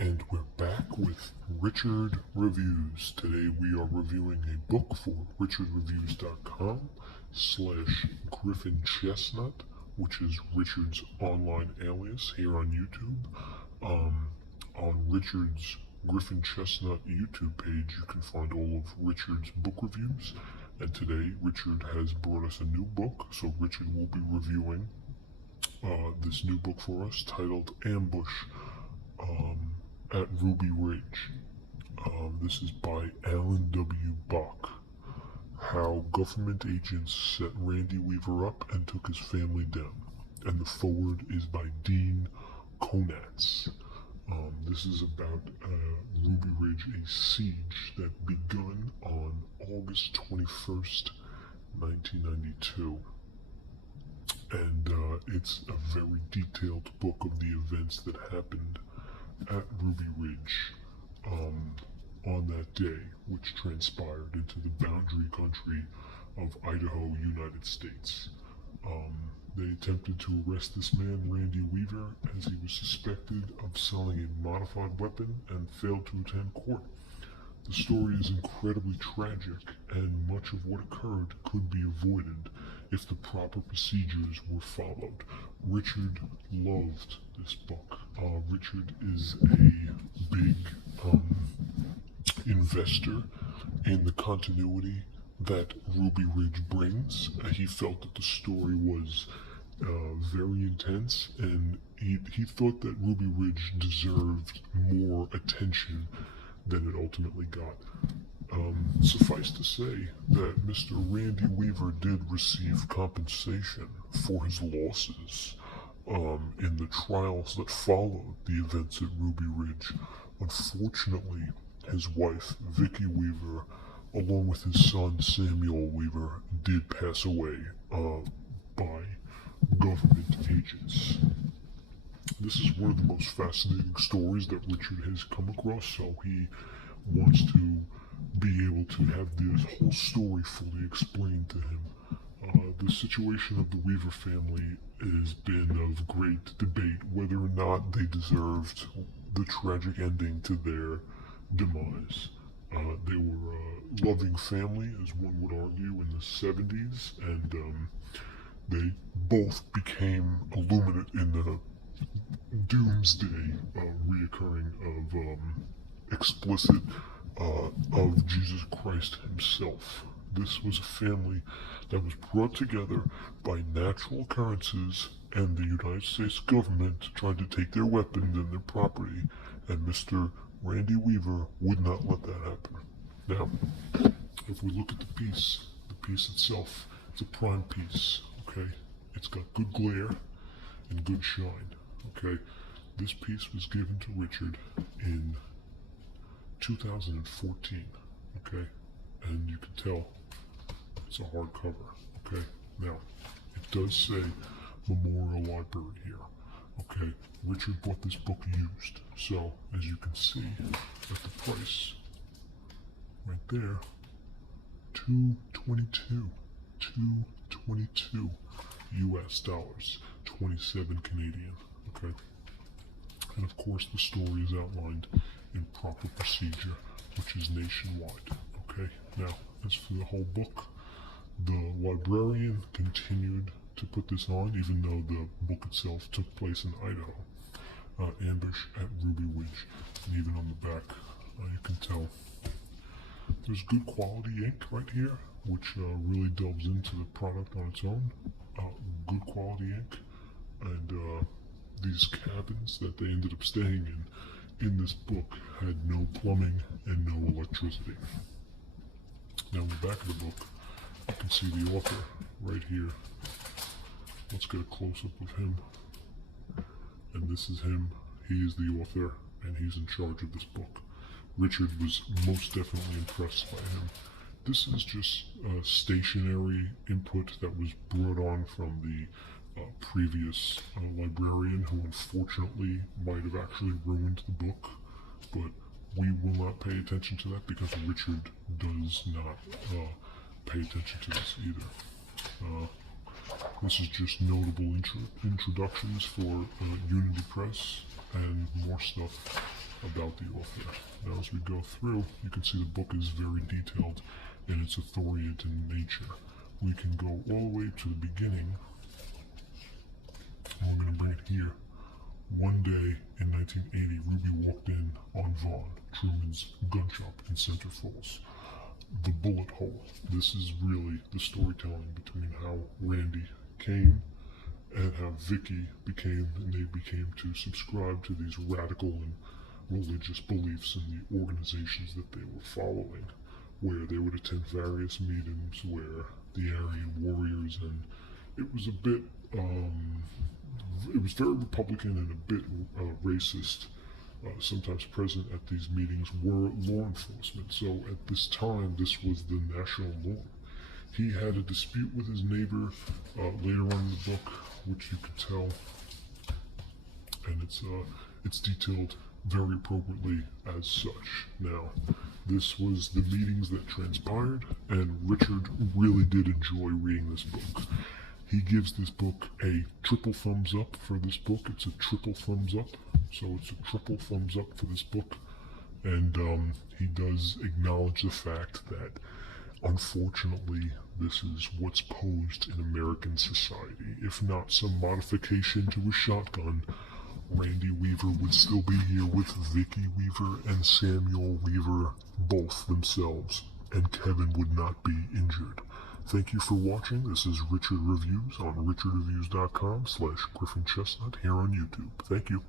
And we're back with Richard Reviews. Today we are reviewing a book for richardreviews.com/Griffin Chestnut, which is Richard's online alias here on YouTube. On Richard's Griffin Chestnut YouTube page, you can find all of Richard's book reviews. And today Richard has brought us a new book, so Richard will be reviewing this new book for us titled Ambush at Ruby Ridge. This is by Alan W. Bock. How government agents set Randy Weaver up and took his family down. And the foreword is by Dean Konatz. This is about Ruby Ridge, a siege that begun on August 21st, 1992. And it's a very detailed book of the events that happened at Ruby Ridge on that day, which transpired into the boundary country of Idaho, United States. They attempted to arrest this man, Randy Weaver, as he was suspected of selling a modified weapon and failed to attend court. The story is incredibly tragic, and much of what occurred could be avoided if the proper procedures were followed. Richard loved this book. Richard is a big investor in the continuity that Ruby Ridge brings. He felt that the story was very intense, and he thought that Ruby Ridge deserved more attention than it ultimately got. Suffice to say that Mr. Randy Weaver did receive compensation for his losses in the trials that followed the events at Ruby Ridge. Unfortunately, his wife, Vicki Weaver, along with his son, Samuel Weaver, did pass away by government agents. This is one of the most fascinating stories that Richard has come across, so he wants to be able to have this whole story fully explained to him. The situation of the Weaver family has been of great debate whether or not they deserved the tragic ending to their demise. They were a loving family, as one would argue, in the 70s, and they both became illuminate in the doomsday reoccurring of explicit of Jesus Christ himself. This was a family that was brought together by natural occurrences, and the United States government tried to take their weapons and their property, and Mr. Randy Weaver would not let that happen. Now, if we look at the piece itself, it's a prime piece, okay? It's got good glare and good shine, okay? This piece was given to Richard in 2014, okay? And you can tell it's a hardcover, okay? Now, it does say Memorial Library here, okay? Richard bought this book used, so as you can see at the price right there, $222 US dollars, 27 Canadian, okay? And of course the story is outlined in proper procedure, which is nationwide, okay? Now, as for the whole book, the librarian continued to put this on, even though the book itself took place in Idaho. Ambush at Ruby Ridge, and even on the back, you can tell there's good quality ink right here, which really delves into the product on its own. Good quality ink, and these cabins that they ended up staying in this book had no plumbing and no electricity. Now, in the back of the book, you can see the author right here. Let's get a close-up of him. And this is him. He is the author, and he's in charge of this book. Richard was most definitely impressed by him. This is just stationary input that was brought on from the previous librarian, who unfortunately might have actually ruined the book, but we will not pay attention to that because Richard does not pay attention to this either. This is just notable introductions for Unity Press and more stuff about the author. Now, as we go through, you can see the book is very detailed in its authorian nature. We can go all the way to the beginning, and we're going to bring it here. One day in 1980, Ruby walked in on Vaughn, Truman's gun shop in Center Falls. The bullet hole. This is really the storytelling between how Randy came and how Vicky became, and they became to subscribe to these radical and religious beliefs in the organizations that they were following, where they would attend various meetings where the Aryan warriors, and it was a bit, it was very Republican and a bit racist. Sometimes present at these meetings were law enforcement. So at this time, this was the national norm. He had a dispute with his neighbor later on in the book, which you could tell, and it's detailed very appropriately as such. Now, this was the meetings that transpired, and Richard really did enjoy reading this book. He gives this book a triple thumbs up for this book. It's a triple thumbs up, so it's a triple thumbs up for this book. And he does acknowledge the fact that, unfortunately, this is what's posed in American society. If not some modification to a shotgun, Randy Weaver would still be here with Vicky Weaver and Samuel Weaver, both themselves, and Kevin would not be injured. Thank you for watching. This is Richard Reviews on richardreviews.com/GriffinChestnut here on YouTube. Thank you.